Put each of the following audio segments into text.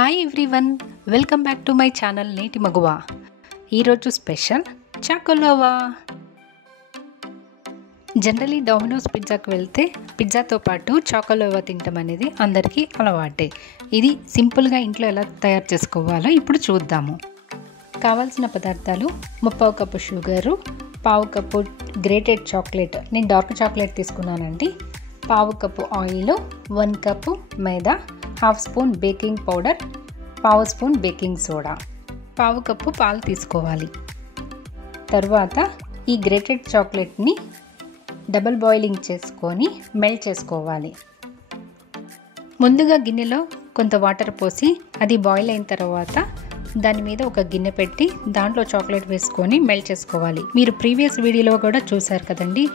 Hi everyone, welcome back to my channel నేటి మగువ. ఈరోజు special చాకోలోవా. Generally Domino's పిజ్జాకి వెళ్తే పిజ్జాతో పాటు చాకోలోవా తినటం అనేది అందరికీ అలవాటే. ఇది సింపుల్గా ఇంట్లో ఎలా తయారు చేసుకోవాలో ఇప్పుడు చూద్దాము. కావాల్సిన పదార్థాలు: 1/2 cup sugar, 1/2 cup grated chocolate, నేను డార్క్ చాక్లెట్ తీసుకున్నానండి, 1/2 కప్పు ఆయిల్, 1 కప్పు మైదా, 1/2 spoon baking powder, 1/2 spoon baking soda, 1/2 cup పాలు తీసుకోవాలి. తర్వాత ఈ గ్రేటెడ్ చాక్లెట్ని డబుల్ బాయిలింగ్ చేసుకొని మెల్ట్ చేసుకోవాలి. ముందుగా గిన్నెలో కొంత వాటర్ పోసి అది బాయిల్ అయిన తర్వాత దాని మీద ఒక గిన్నె పెట్టి దాంట్లో చాక్లెట్ వేసుకొని మెల్ట్ చేసుకోవాలి. మీరు ప్రీవియస్ వీడియోలో కూడా చూసారు కదండి,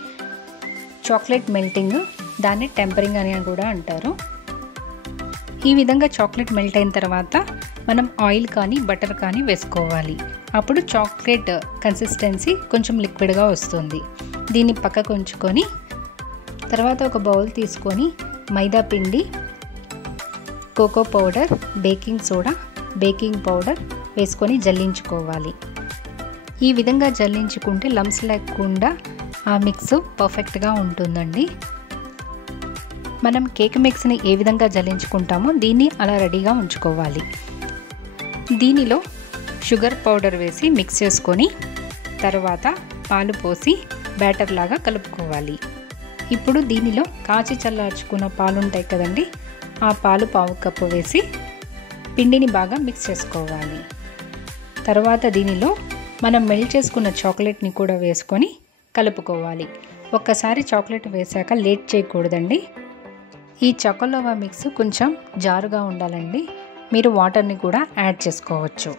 చాక్లెట్ మెల్టింగ్, దాన్ని టెంపరింగ్ అని కూడా అంటారు. ఈ విధంగా చాక్లెట్ మెల్ట్ అయిన తర్వాత మనం ఆయిల్ కానీ బటర్ కానీ వేసుకోవాలి. అప్పుడు చాక్లెట్ కన్సిస్టెన్సీ కొంచెం లిక్విడ్గా వస్తుంది. దీన్ని పక్కకు ఉంచుకొని తర్వాత ఒక బౌల్ తీసుకొని మైదా పిండి, cocoa powder, baking soda, baking powder వేసుకొని జల్లించుకోవాలి. ఈ విధంగా జల్లించుకుంటే లంప్స్ లేకుండా ఆ మిక్స్ పర్ఫెక్ట్గా ఉంటుందండి. మనం కేక్ మిక్స్ని ఏ విధంగా జల్లించుకుంటామో దీన్ని అలా రెడీగా ఉంచుకోవాలి. దీనిలో షుగర్ పౌడర్ వేసి మిక్స్ చేసుకొని తర్వాత పాలు పోసి బ్యాటర్ లాగా కలుపుకోవాలి. ఇప్పుడు దీనిలో కాచి చల్లార్చుకున్న పాలు ఉంటాయి కదండి, ఆ పాలు 1/2 కప్పు వేసి పిండిని బాగా మిక్స్ చేసుకోవాలి. తర్వాత దీనిలో మనం మెల్ట్ చేసుకున్న చాక్లెట్ని కూడా వేసుకొని కలుపుకోవాలి. ఒక్కసారి చాక్లెట్ వేసాక లేట్ చేయకూడదండి. ఈ చాకోలోవా మిక్స్ కొంచెం జారుగా ఉండాలండి. మీరు వాటర్ని కూడా యాడ్ చేసుకోవచ్చు.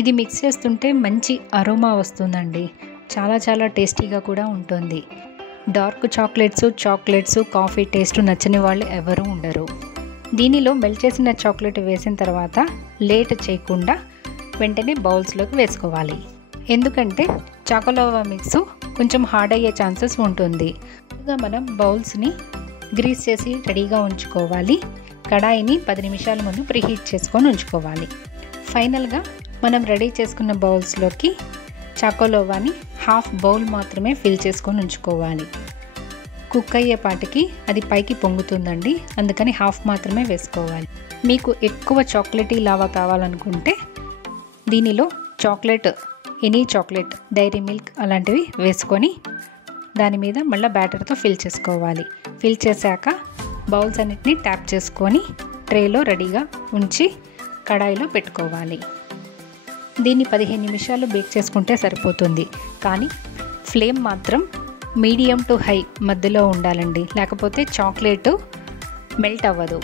ఇది మిక్స్ చేస్తుంటే మంచి అరోమా వస్తుందండి. చాలా టేస్టీగా కూడా ఉంటుంది. డార్క్ చాక్లెట్స్, కాఫీ టేస్ట్ నచ్చని వాళ్ళు ఎవరూ ఉండరు. దీనిలో మెల్ట్ చేసిన చాక్లెట్ వేసిన తర్వాత లేట్ చేయకుండా వెంటనే బౌల్స్లోకి వేసుకోవాలి. ఎందుకంటే చాకోలోవా మిక్స్ కొంచెం హార్డ్ అయ్యే ఛాన్సెస్ ఉంటుంది. మనం బౌల్స్ని గ్రీస్ చేసి రెడీగా ఉంచుకోవాలి. కడాయిని 10 నిమిషాల ముందు ప్రీహీట్ చేసుకొని ఉంచుకోవాలి. ఫైనల్గా మనం రెడీ చేసుకున్న బౌల్స్లోకి చాకోలోవాని 1/2 బౌల్ మాత్రమే ఫిల్ చేసుకొని ఉంచుకోవాలి. కుక్ అయ్యేపాటికి అది పైకి పొంగుతుందండి, అందుకని 1/2 మాత్రమే వేసుకోవాలి. మీకు ఎక్కువ చాక్లెటీ లావా కావాలనుకుంటే దీనిలో ఎనీ చాక్లెట్, డైరీ మిల్క్ అలాంటివి వేసుకొని దాని మీద మళ్ళీ బ్యాటర్తో ఫిల్ చేసుకోవాలి. ఫిల్ చేశాక బౌల్స్ అన్నిటిని ట్యాప్ చేసుకొని ట్రేలో రెడీగా ఉంచి కడాయిలో పెట్టుకోవాలి. దీన్ని 15 నిమిషాలు బేక్ చేసుకుంటే సరిపోతుంది. కానీ ఫ్లేమ్ మాత్రం మీడియం టు హై మధ్యలో ఉండాలండి, లేకపోతే చాక్లెట్ మెల్ట్ అవ్వదు,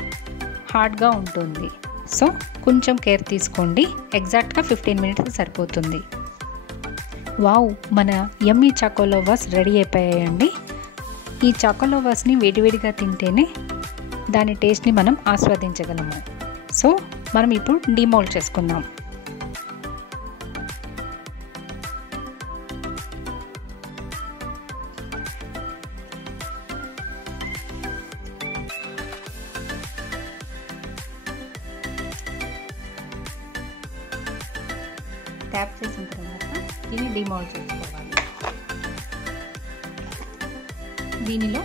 హార్డ్గా ఉంటుంది. సో కొంచెం కేర్ తీసుకోండి. ఎగ్జాక్ట్గా 15 మినిట్స్ సరిపోతుంది. వావ్, మన యమ్మీ చాకోలోవాస్ రెడీ అయిపోయాయండి. ఈ చాకోలోవాస్ని వేడివేడిగా తింటేనే దాని టేస్ట్ని మనం ఆస్వాదించగలము. సో మనం ఇప్పుడు డిమోల్డ్ చేసుకుందాం. ట్యాప్ చేసిన తర్వాత దీన్ని డిమోల్డ్ చేసుకోవాలి. దీనిలో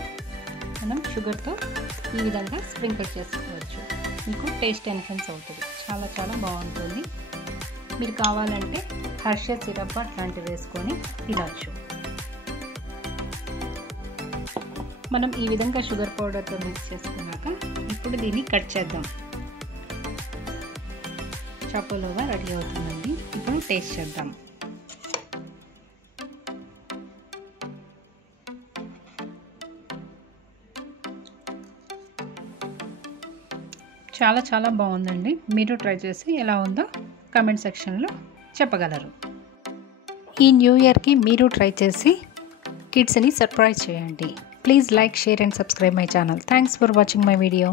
మనం షుగర్తో ఈ విధంగా స్ప్రింకిల్ చేసుకోవచ్చు. మీకు టేస్ట్ ఎన్హాన్స్ అవుతుంది. చాలా బాగుంటుంది. మీరు కావాలంటే హర్షెస్ సిరప్ అట్లాంటివి వేసుకొని తినచ్చు. మనం ఈ విధంగా షుగర్ పౌడర్తో మిక్స్ చేసుకున్నాక ఇప్పుడు దీన్ని కట్ చేద్దాం. చాకోలోవా రెడీ అవుతుందండి. ఇప్పుడు టేస్ట్ చేద్దాం. చాలా బాగుందండి. మీరు ట్రై చేసి ఎలా ఉందో కామెంట్ సెక్షన్లో చెప్పగలరు. ఈ న్యూ ఇయర్కి మీరు ట్రై చేసి కిడ్స్ని సర్ప్రైజ్ చేయండి. Please like, share and subscribe my channel. Thanks for watching my video.